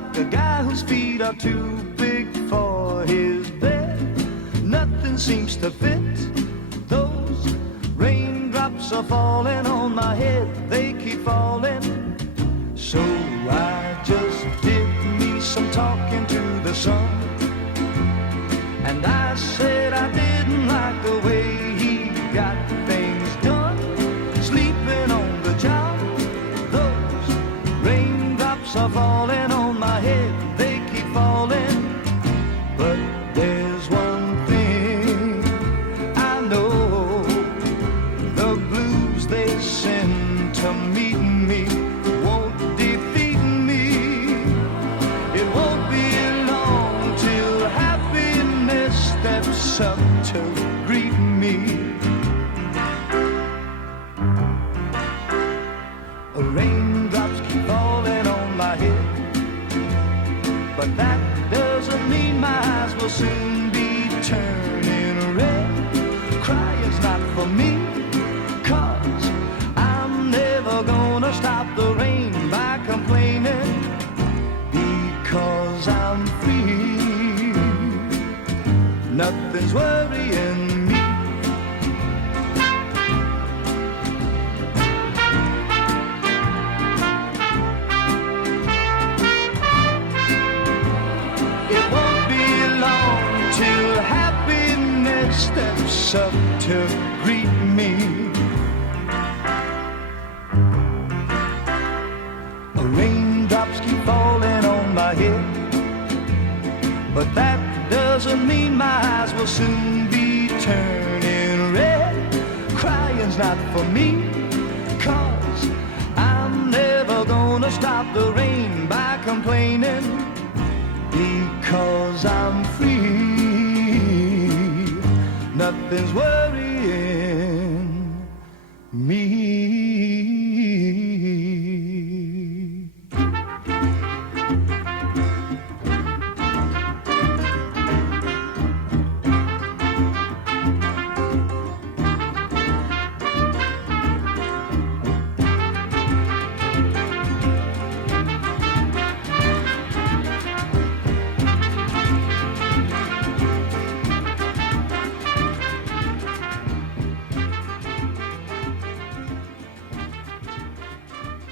like a guy whose feet are too big for his bed. Nothing seems to fit. Those raindrops are falling on my head, they keep falling. So I just did me some talking to the sun, and I said I didn't like the way he got things done, sleeping on the job. Those raindrops are falling on my head, they keep falling. But there's one thing I know, the blues they send to meet me won't defeat me. It won't be long till happiness steps up to greet me. Raindrops keep falling on my head, but that doesn't mean my eyes will soon be turning red. Crying's not for me, 'cause I'm never gonna stop the rain by complaining, because I'm free. Nothing's worrying me. It won't be long till happiness steps up to greet me. Raindrops keep falling on my head, but that doesn't mean my eyes will soon be turning red. Crying's not for me, 'cause I'm never gonna stop the rain by complaining, because I'm free. Nothing's worth